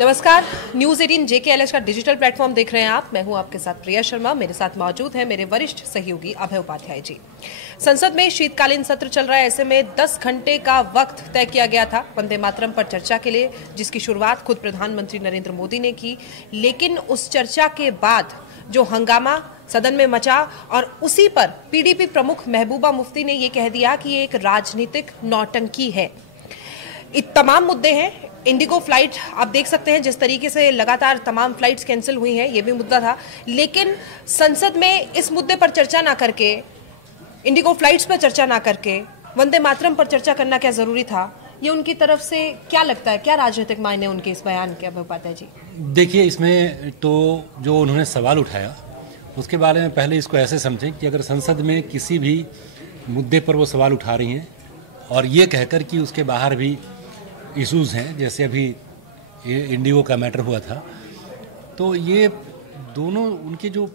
नमस्कार, news 18 JKLH का digital platform देख रहे हैं आप। मैं हूं आपके साथ प्रिया शर्मा। मेरे साथ मौजूद है मेरे वरिष्ठ सहयोगी अभय उपाध्याय जी। संसद में शीतकालीन सत्र चल रहा है, ऐसे में 10 घंटे का वक्त तय किया गया था वंदे मातरम पर चर्चा के लिए, जिसकी शुरुआत खुद प्रधानमंत्री नरेंद्र मोदी ने की। लेकिन उस चर्चा के बाद जो हंगामा सदन में मचा और उसी पर PDP प्रमुख महबूबा मुफ्ती ने ये कह दिया कि ये एक राजनीतिक नौटंकी है। तमाम मुद्दे हैं। इंडिगो फ्लाइट आप देख सकते हैं जिस तरीके से लगातार तमाम फ्लाइट्स कैंसिल हुई हैं, ये भी मुद्दा था। लेकिन संसद में इस मुद्दे पर चर्चा ना करके, इंडिगो फ्लाइट्स पर चर्चा ना करके वंदे मातरम पर चर्चा करना क्या जरूरी था? ये उनकी तरफ से क्या लगता है, क्या राजनीतिक मायने उनके इस बयान के, अभय उपाध्याय जी? देखिए, इसमें तो जो उन्होंने सवाल उठाया उसके बारे में पहले इसको ऐसे समझें कि अगर संसद में किसी भी मुद्दे पर वो सवाल उठा रही हैं और ये कहकर कि उसके बाहर भी इश्यूज़ हैं, जैसे अभी इंडिगो का मैटर हुआ था, तो ये दोनों उनके जो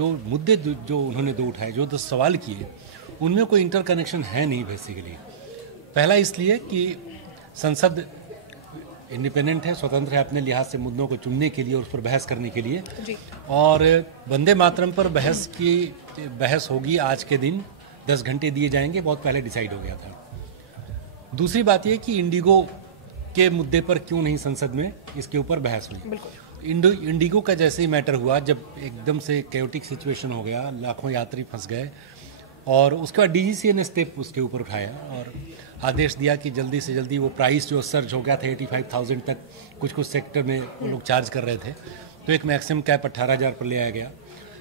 मुद्दे जो उन्होंने दो उठाए, जो 10 सवाल किए, उनमें कोई इंटरकनेक्शन है नहीं बेसिकली। पहला इसलिए कि संसद इंडिपेंडेंट है, स्वतंत्र है अपने लिहाज से मुद्दों को चुनने के लिए और उस पर बहस करने के लिए जी। और वंदे मातरम पर बहस होगी आज के दिन, 10 घंटे दिए जाएंगे, बहुत पहले डिसाइड हो गया था। दूसरी बात यह कि इंडिगो के मुद्दे पर क्यों नहीं संसद में इसके ऊपर बहस हुई। इंडिगो का जैसे ही मैटर हुआ, जब एकदम से कैओटिक सिचुएशन हो गया, लाखों यात्री फंस गए, और उसके बाद DGCA ने स्टेप उसके ऊपर उठाया और आदेश दिया कि जल्दी से जल्दी वो प्राइस जो सर्च हो गया था 85,000 तक, कुछ सेक्टर में वो लोग चार्ज कर रहे थे, तो एक मैक्सिमम कैप 18,000 पर ले आया गया।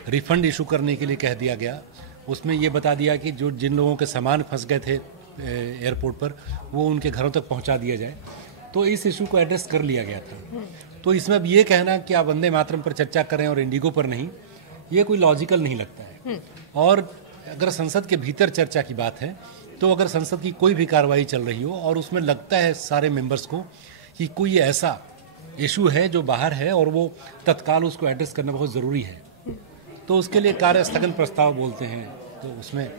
रिफंड इशू करने के लिए कह दिया गया। उसमें ये बता दिया कि जिन लोगों के सामान फंस गए थे एयरपोर्ट पर, वो उनके घरों तक पहुंचा दिया जाए। तो इस इशू को एड्रेस कर लिया गया था। तो इसमें अब ये कहना कि आप वंदे मातरम पर चर्चा करें और इंडिगो पर नहीं, ये कोई लॉजिकल नहीं लगता है। और अगर संसद के भीतर चर्चा की बात है, तो अगर संसद की कोई भी कार्रवाई चल रही हो और उसमें लगता है सारे मेंबर्स को कि कोई ऐसा इशू है जो बाहर है और वो तत्काल उसको एड्रेस करना बहुत ज़रूरी है, तो उसके लिए कार्य स्थगन प्रस्ताव बोलते हैं। तो उसमें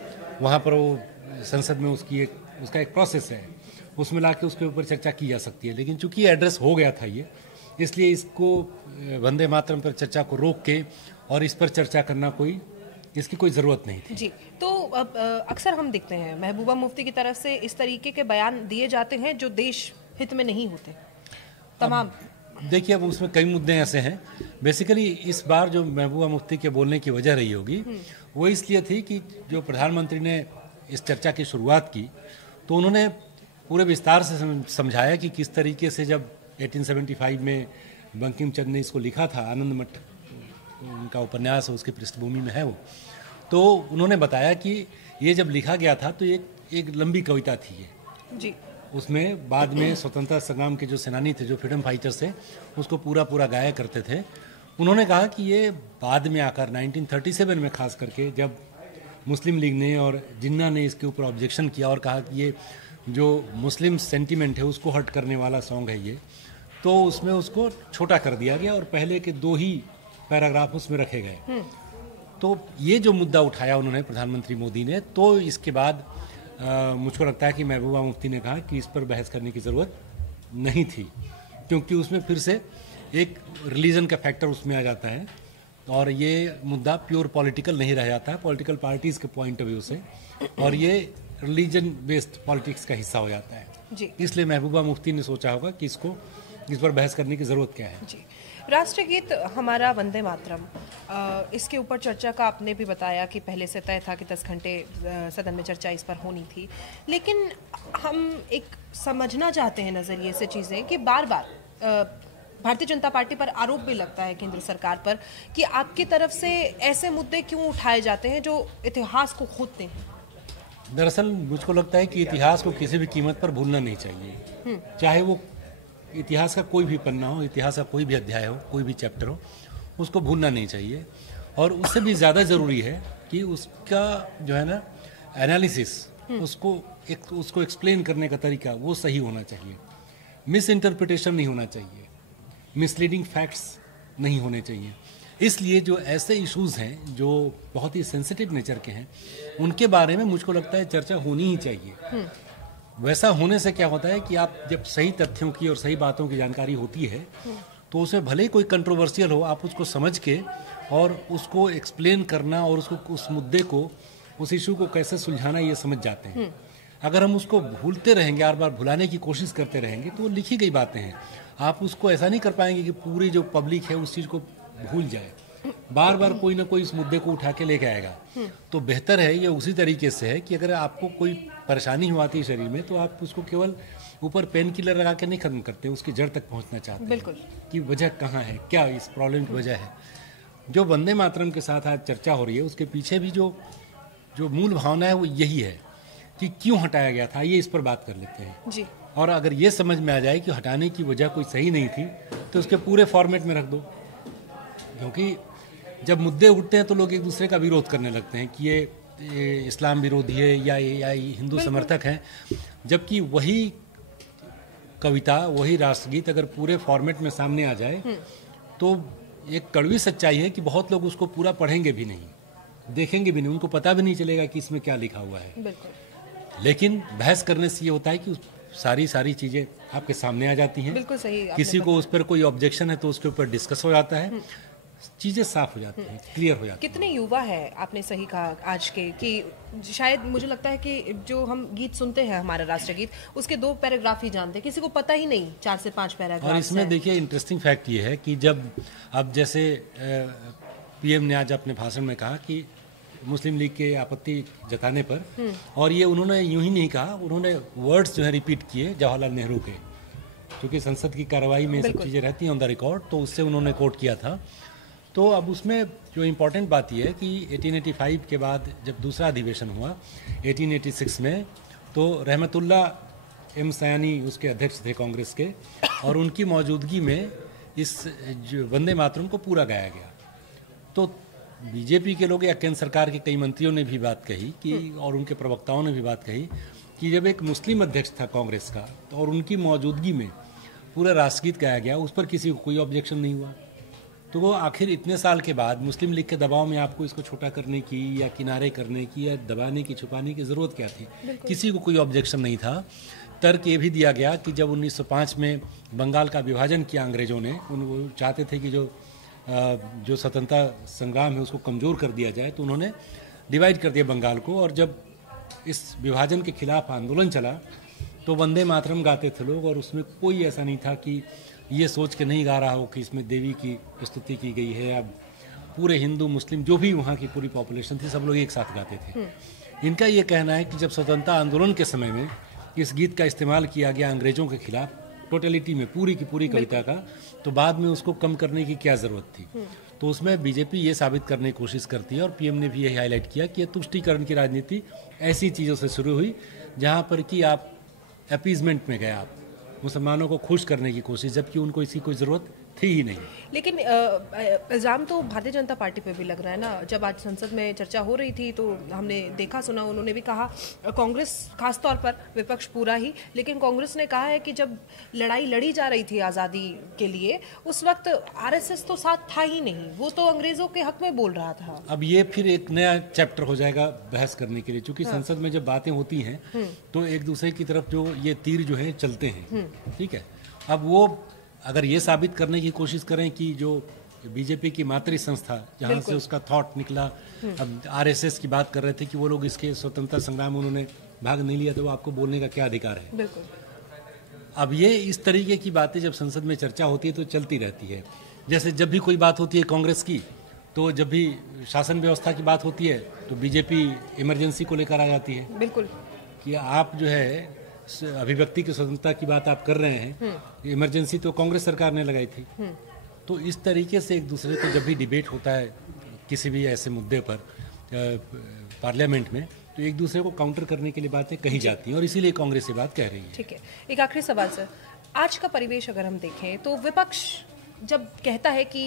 वहाँ पर वो संसद में उसका एक प्रोसेस है, उसमें लाके उसके ऊपर चर्चा की जा सकती है। लेकिन चूंकि एड्रेस हो गया था ये, इसलिए इसको वंदे मातरम पर चर्चा को रोक के और इस पर चर्चा करना इसकी कोई ज़रूरत नहीं थी। जी। तो अक्सर हम देखते हैं महबूबा मुफ्ती की तरफ से इस तरीके के बयान दिए जाते हैं जो देश हित में नहीं होते तमाम। देखिए, अब उसमें कई मुद्दे ऐसे हैं। बेसिकली इस बार जो महबूबा मुफ्ती के बोलने की वजह रही होगी, वो इसलिए थी कि जो प्रधानमंत्री ने इस चर्चा की शुरुआत की, तो उन्होंने पूरे विस्तार से समझाया कि किस तरीके से जब 1875 में बंकिम चंद्र ने इसको लिखा था, आनंद मठ उनका उपन्यास है, उसकी पृष्ठभूमि में है वो, तो उन्होंने बताया कि ये जब लिखा गया था तो एक लंबी कविता थी ये जी। उसमें बाद में स्वतंत्रता संग्राम के जो सेनानी थे, जो फ्रीडम फाइटर्स थे, उसको पूरा गाया करते थे। उन्होंने कहा कि ये बाद में आकर 1937 में खास करके, जब मुस्लिम लीग ने और जिन्ना ने इसके ऊपर ऑब्जेक्शन किया और कहा कि ये जो मुस्लिम सेंटीमेंट है उसको हर्ट करने वाला सॉन्ग है ये, तो उसमें उसको छोटा कर दिया गया और पहले के 2 ही पैराग्राफ उसमें रखे गए। तो ये जो मुद्दा उठाया उन्होंने, प्रधानमंत्री मोदी ने, तो इसके बाद मुझको लगता है कि महबूबा मुफ्ती ने कहा कि इस पर बहस करने की ज़रूरत नहीं थी, क्योंकि उसमें फिर से एक रिलीजन का फैक्टर उसमें आ जाता है और ये मुद्दा प्योर पॉलिटिकल नहीं रह जाता है, पॉलिटिकल पार्टीज़ के पॉइंट ऑफ व्यू से, और ये रिलीजन बेस्ड पॉलिटिक्स का हिस्सा हो जाता है जी। इसलिए महबूबा मुफ्ती ने सोचा होगा कि इस पर बहस करने की ज़रूरत क्या है जी। राष्ट्रीय गीत हमारा वंदे मातरम, इसके ऊपर चर्चा का आपने भी बताया कि पहले से तय था कि 10 घंटे सदन में चर्चा इस पर होनी थी। लेकिन हम एक समझना चाहते हैं नज़रिए से चीज़ें कि बार बार भारतीय जनता पार्टी पर आरोप भी लगता है केंद्र सरकार पर कि आपकी तरफ से ऐसे मुद्दे क्यों उठाए जाते हैं जो इतिहास को खोदते हैं। दरअसल मुझको लगता है कि इतिहास को किसी भी कीमत पर भूलना नहीं चाहिए, चाहे वो इतिहास का कोई भी पन्ना हो, इतिहास का कोई भी अध्याय हो, कोई भी चैप्टर हो, उसको भूलना नहीं चाहिए। और उससे भी ज़्यादा ज़रूरी है कि उसका जो है ना एनालिसिस, उसको एक्सप्लेन करने का तरीका वो सही होना चाहिए। मिस इंटरप्रिटेशन नहीं होना चाहिए, मिसलीडिंग फैक्ट्स नहीं होने चाहिए। इसलिए जो ऐसे इश्यूज़ हैं जो बहुत ही सेंसिटिव नेचर के हैं, उनके बारे में मुझको लगता है चर्चा होनी ही चाहिए। वैसा होने से क्या होता है कि आप जब सही तथ्यों की और सही बातों की जानकारी होती है, तो उसमें भले ही कोई कंट्रोवर्शियल हो, आप उसको समझ के और उसको एक्सप्लेन करना और उसको उस मुद्दे को, उस इशू को कैसे सुलझाना, ये समझ जाते हैं। अगर हम उसको भूलते रहेंगे, बार बार भुलाने की कोशिश करते रहेंगे, तो वो लिखी गई बातें हैं, आप उसको ऐसा नहीं कर पाएंगे कि पूरी जो पब्लिक है उस चीज़ को भूल जाए। बार बार कोई ना कोई इस मुद्दे को उठा के लेके आएगा। तो बेहतर है ये उसी तरीके से है कि अगर आपको कोई परेशानी हो आती है शरीर में, तो आप उसको केवल ऊपर पेन किलर लगा के नहीं खत्म करते, उसकी जड़ तक पहुंचना चाहते हैं। बिल्कुल। कि वजह कहाँ है, क्या इस प्रॉब्लम की वजह है। जो वंदे मातरम के साथ आज चर्चा हो रही है, उसके पीछे भी जो मूल भावना है वो यही है कि क्यों हटाया गया था। ये इस पर बात कर लेते हैं जी। और अगर ये समझ में आ जाए कि हटाने की वजह कोई सही नहीं थी, तो उसके पूरे फॉर्मेट में रख दो। क्योंकि जब मुद्दे उठते हैं तो लोग एक दूसरे का विरोध करने लगते हैं कि ये इस्लाम विरोधी है या हिंदू समर्थक हैं, जबकि वही कविता, वही राष्ट्रगीत अगर पूरे फॉर्मेट में सामने आ जाए तो एक कड़वी सच्चाई है कि बहुत लोग उसको पूरा पढ़ेंगे भी नहीं, देखेंगे भी नहीं, उनको पता भी नहीं चलेगा कि इसमें क्या लिखा हुआ है। बिल्कुल। लेकिन बहस करने से ये होता है कि सारी चीज़ें आपके सामने आ जाती हैं। बिल्कुल सही। किसी को उस पर कोई ऑब्जेक्शन है तो उसके ऊपर डिस्कस हो जाता है, चीज़ें साफ हो जाती हैं, क्लियर हो जाती हैं। कितने युवा है, आपने सही कहा आज के, कि शायद मुझे लगता है कि जो हम गीत सुनते हैं, हमारा राष्ट्रीय गीत, उसके 2 पैराग्राफ ही जानते हैं, किसी को पता ही नहीं 4 से 5 पैराग्राफ। और इसमें देखिए इंटरेस्टिंग फैक्ट ये है कि जब अब जैसे पीएम ने आज अपने भाषण में कहा कि मुस्लिम लीग के आपत्ति जताने पर, और ये उन्होंने यूं ही नहीं कहा, उन्होंने वर्ड्स जो है रिपीट किए जवाहरलाल नेहरू के, क्योंकि संसद की कार्रवाई में सब चीज़ें रहती हैं ऑन द रिकॉर्ड, तो उससे उन्होंने कोट किया था। तो अब उसमें जो इम्पोर्टेंट बात यह है कि 1885 के बाद जब दूसरा अधिवेशन हुआ 1886 में, तो रहमतुल्ला एम सयानी उसके अध्यक्ष थे कांग्रेस के, और उनकी मौजूदगी में इस वंदे मातरम को पूरा गाया गया। तो बीजेपी के लोग या केंद्र सरकार के कई मंत्रियों ने भी बात कही कि, और उनके प्रवक्ताओं ने भी बात कही कि जब एक मुस्लिम अध्यक्ष था कांग्रेस का, तो और उनकी मौजूदगी में पूरा राष्ट्रगीत गाया गया, उस पर किसी को कोई ऑब्जेक्शन नहीं हुआ। तो वो आखिर इतने साल के बाद मुस्लिम लीग के दबाव में आपको इसको छोटा करने की या किनारे करने की या दबाने की, छुपाने की ज़रूरत क्या थी? किसी को कोई ऑब्जेक्शन नहीं था। तर्क ये भी दिया गया कि जब 1905 में बंगाल का विभाजन किया अंग्रेज़ों ने, वो चाहते थे कि जो स्वतंत्रता संग्राम है उसको कमज़ोर कर दिया जाए, तो उन्होंने डिवाइड कर दिया बंगाल को। और जब इस विभाजन के खिलाफ आंदोलन चला तो वंदे मातरम गाते थे लोग, और उसमें कोई ऐसा नहीं था कि ये सोच के नहीं गा रहा हो कि इसमें देवी की स्तुति की गई है। अब पूरे हिंदू मुस्लिम जो भी वहाँ की पूरी पॉपुलेशन थी, सब लोग एक साथ गाते थे। इनका ये कहना है कि जब स्वतंत्रता आंदोलन के समय में इस गीत का इस्तेमाल किया गया अंग्रेज़ों के खिलाफ टोटलिटी में, पूरी की पूरी कविता का, तो बाद में उसको कम करने की क्या ज़रूरत थी। तो उसमें बीजेपी ये साबित करने की कोशिश करती है, और पीएम ने भी यही हाईलाइट किया कि ये तुष्टीकरण की राजनीति ऐसी चीज़ों से शुरू हुई जहाँ पर कि आप अपीजमेंट में गए, आप मुसलमानों को खुश करने की कोशिश, जबकि उनको इसकी कोई ज़रूरत थी ही नहीं। लेकिन इल्ज़ाम तो भारतीय जनता पार्टी पे भी लग रहा है ना। जब आज संसद में चर्चा हो रही थी तो हमने देखा सुना, उन्होंने भी कहा, कांग्रेस खासतौर पर, विपक्ष पूरा ही, लेकिन कांग्रेस ने कहा है कि जब लड़ाई लड़ी जा रही थी आज़ादी के लिए, उस वक्त आरएसएस तो साथ था ही नहीं, वो तो अंग्रेज़ों के हक में बोल रहा था। अब ये फिर एक नया चैप्टर हो जाएगा बहस करने के लिए, क्योंकि संसद में जब बातें होती हैं तो एक दूसरे की तरफ जो ये तीर जो है चलते हैं, ठीक है। अब वो अगर ये साबित करने की कोशिश करें कि जो बीजेपी की मातृ संस्था जहाँ से उसका थॉट निकला, अब आरएसएस की बात कर रहे थे कि वो लोग इसके स्वतंत्रता संग्राम में उन्होंने भाग नहीं लिया, तो वो आपको बोलने का क्या अधिकार है? बिल्कुल। अब ये इस तरीके की बातें जब संसद में चर्चा होती है तो चलती रहती है। जैसे जब भी कोई बात होती है कांग्रेस की, तो जब भी शासन व्यवस्था की बात होती है तो बीजेपी इमरजेंसी को लेकर आ जाती है। बिल्कुल। कि आप जो है अभिव्यक्ति की स्वतंत्रता की बात आप कर रहे हैं, इमरजेंसी तो कांग्रेस सरकार ने लगाई थी। तो इस तरीके से एक दूसरे को जब भी डिबेट होता है किसी भी ऐसे मुद्दे पर पार्लियामेंट में, तो एक दूसरे को काउंटर करने के लिए बातें कही जाती हैं, और इसीलिए कांग्रेस ये बात कह रही है। ठीक है, एक आखिरी सवाल सर, आज का परिवेश अगर हम देखें तो विपक्ष जब कहता है कि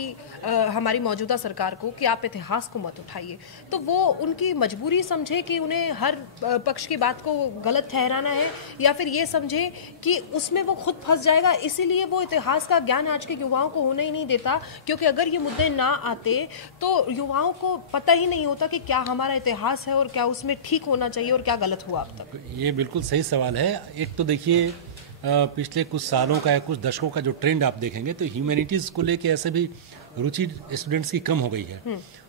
हमारी मौजूदा सरकार को कि आप इतिहास को मत उठाइए, तो वो उनकी मजबूरी समझे कि उन्हें हर पक्ष की बात को गलत ठहराना है, या फिर ये समझे कि उसमें वो खुद फंस जाएगा, इसीलिए वो इतिहास का ज्ञान आज के युवाओं को होने ही नहीं देता, क्योंकि अगर ये मुद्दे ना आते तो युवाओं को पता ही नहीं होता कि क्या हमारा इतिहास है और क्या उसमें ठीक होना चाहिए और क्या गलत हुआ अब तक। ये बिल्कुल सही सवाल है। एक तो देखिए पिछले कुछ सालों का या कुछ दशकों का जो ट्रेंड आप देखेंगे तो ह्यूमैनिटीज़ को लेके ऐसे भी रुचि स्टूडेंट्स की कम हो गई है।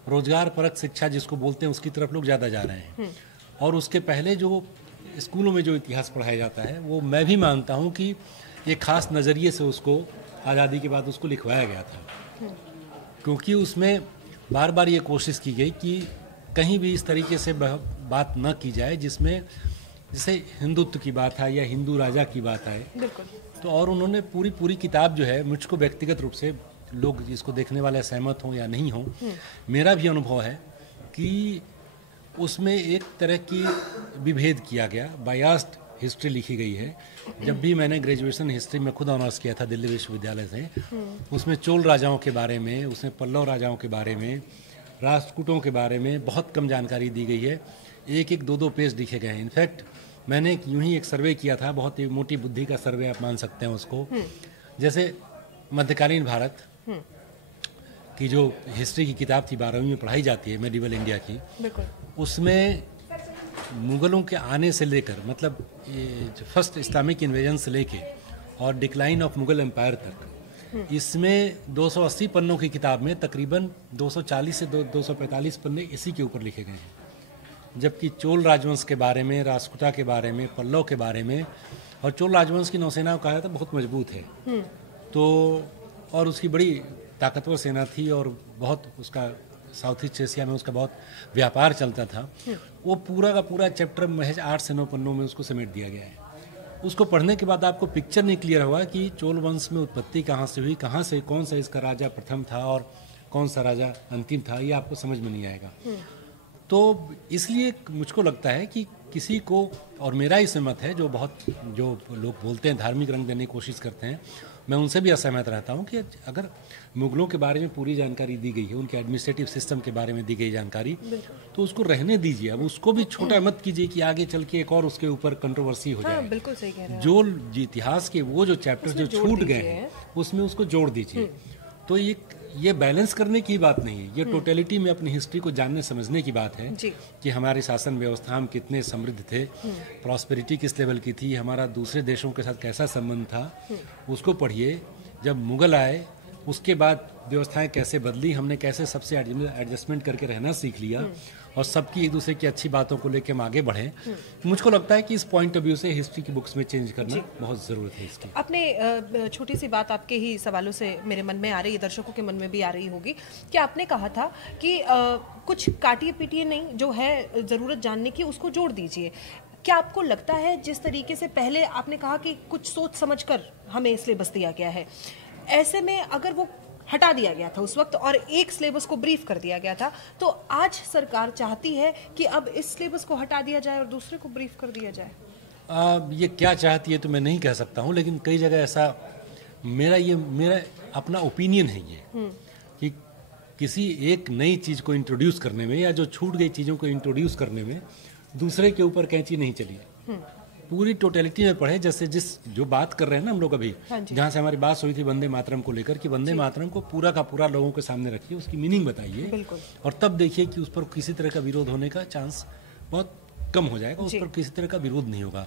रोजगार परक शिक्षा जिसको बोलते हैं उसकी तरफ लोग ज़्यादा जा रहे हैं। और उसके पहले जो स्कूलों में जो इतिहास पढ़ाया जाता है वो मैं भी मानता हूँ कि एक खास नज़रिए से उसको आज़ादी के बाद उसको लिखवाया गया था, क्योंकि उसमें बार बार ये कोशिश की गई कि कहीं भी इस तरीके से बात न की जाए जिसमें जैसे हिंदुत्व की बात है या हिंदू राजा की बात आए। तो और उन्होंने पूरी किताब जो है, मुझको व्यक्तिगत रूप से लोग इसको देखने वाले सहमत हों या नहीं हों, मेरा भी अनुभव है कि उसमें एक तरह की विभेद किया गया, बायास्ड हिस्ट्री लिखी गई है। जब भी मैंने ग्रेजुएशन हिस्ट्री में खुद ऑनर्स किया था दिल्ली विश्वविद्यालय से, उसमें चोल राजाओं के बारे में, उसमें पल्लव राजाओं के बारे में, राष्ट्रकूटों के बारे में बहुत कम जानकारी दी गई है। एक दो पेज लिखे गए हैं। इनफैक्ट मैंने यूं ही एक सर्वे किया था, बहुत ही मोटी बुद्धि का सर्वे आप मान सकते हैं उसको। जैसे मध्यकालीन भारत की जो हिस्ट्री की किताब थी 12वीं में पढ़ाई जाती है, मेडिवल इंडिया की, उसमें मुगलों के आने से लेकर, मतलब फर्स्ट इस्लामिक इन्वेजन से लेके और डिक्लाइन ऑफ मुगल एम्पायर तक, इसमें 280 पन्नों की किताब में तकरीबन 240 से 245 पन्ने इसी के ऊपर लिखे गए हैं। जबकि चोल राजवंश के बारे में, राष्ट्रकूटा के बारे में, पल्लव के बारे में, और चोल राजवंश की नौसेना कहा जाता बहुत मजबूत है, तो और उसकी बड़ी ताकतवर सेना थी और बहुत उसका साउथ ईस्ट एशिया में उसका बहुत व्यापार चलता था। वो पूरा का पूरा चैप्टर महज 8 से 9 पन्नों में उसको समेट दिया गया है। उसको पढ़ने के बाद आपको पिक्चर नहीं क्लियर होगा कि चोल वंश में उत्पत्ति कहाँ से हुई, कहाँ से कौन सा इसका राजा प्रथम था और कौन सा राजा अंतिम था, ये आपको समझ में नहीं आएगा। तो इसलिए मुझको लगता है कि किसी को, और मेरा ही सहमत है, जो लोग बोलते हैं धार्मिक रंग देने की कोशिश करते हैं, मैं उनसे भी असहमत रहता हूँ कि अगर मुगलों के बारे में पूरी जानकारी दी गई है, उनके एडमिनिस्ट्रेटिव सिस्टम के बारे में दी गई जानकारी, तो उसको रहने दीजिए। अब उसको भी छोटा मत कीजिए कि आगे चल के एक और उसके ऊपर कंट्रोवर्सी हो जाए। बिल्कुल सही कह रहे हैं। जो इतिहास के वो जो चैप्टर जो छूट गए हैं उसमें उसको जोड़ दीजिए। तो ये बैलेंस करने की बात नहीं है, ये टोटलिटी में अपनी हिस्ट्री को जानने समझने की बात है कि हमारी शासन व्यवस्था हम कितने समृद्ध थे, प्रॉस्पेरिटी किस लेवल की थी, हमारा दूसरे देशों के साथ कैसा संबंध था, उसको पढ़िए। जब मुगल आए उसके बाद व्यवस्थाएं कैसे बदली, हमने कैसे सबसे एडजस्टमेंट करके रहना सीख लिया और सबकी एक दूसरे की अच्छी बातों को लेकर हम आगे बढ़े। मुझको लगता है कि इस पॉइंट ऑफ व्यू से हिस्ट्री की बुक्स में चेंज करना बहुत ज़रूरत है इसकी। आपने छोटी सी बात आपके ही सवालों से मेरे मन में आ रही है, दर्शकों के मन में भी आ रही होगी, कि आपने कहा था कि कुछ काटिए पीटिए नहीं, जो है ज़रूरत जानने की उसको जोड़ दीजिए। क्या आपको लगता है जिस तरीके से पहले आपने कहा कि कुछ सोच समझकर हमें सिलेबस दिया गया है, ऐसे में अगर वो हटा दिया गया था उस वक्त और एक सिलेबस को ब्रीफ कर दिया गया था, तो आज सरकार चाहती है कि अब इस सिलेबस को हटा दिया जाए और दूसरे को ब्रीफ कर दिया जाए? ये क्या चाहती है तो मैं नहीं कह सकता हूँ, लेकिन कई जगह ऐसा मेरा अपना ओपिनियन है ये कि किसी एक नई चीज़ को इंट्रोड्यूस करने में या जो छूट गई चीज़ों को इंट्रोड्यूस करने में दूसरे के ऊपर कैंची नहीं चली। पूरी टोटलिटी में पढ़े, जैसे जो बात कर रहे हैं ना हम लोग अभी, जहाँ से हमारी बात हुई थी वंदे मातरम को लेकर, कि वंदे मातरम को पूरा का पूरा लोगों के सामने रखिए, उसकी मीनिंग बताइए और तब देखिए कि उस पर किसी तरह का विरोध होने का चांस बहुत कम हो जाएगा, उस पर किसी तरह का विरोध नहीं होगा।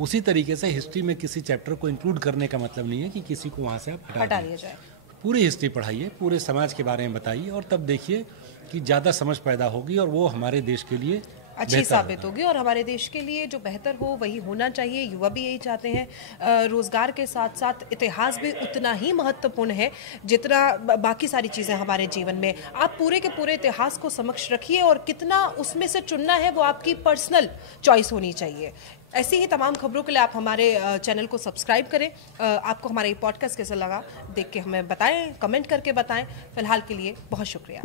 उसी तरीके से हिस्ट्री में किसी चैप्टर को इंक्लूड करने का मतलब नहीं है कि किसी को वहाँ से आप हटा दिया जाए। पूरी हिस्ट्री पढ़ाइए, पूरे समाज के बारे में बताइए और तब देखिए कि ज़्यादा समझ पैदा होगी और वो हमारे देश के लिए अच्छी साबित होगी और हमारे देश के लिए जो बेहतर हो वही होना चाहिए। युवा भी यही चाहते हैं। रोजगार के साथ साथ इतिहास भी उतना ही महत्वपूर्ण है जितना बाकी सारी चीज़ें हमारे जीवन में। आप पूरे के पूरे इतिहास को समक्ष रखिए और कितना उसमें से चुनना है वो आपकी पर्सनल चॉइस होनी चाहिए। ऐसी ही तमाम खबरों के लिए आप हमारे चैनल को सब्सक्राइब करें। आपको हमारा ये पॉडकास्ट कैसा लगा देख के हमें बताएं, कमेंट करके बताएं। फिलहाल के लिए बहुत शुक्रिया।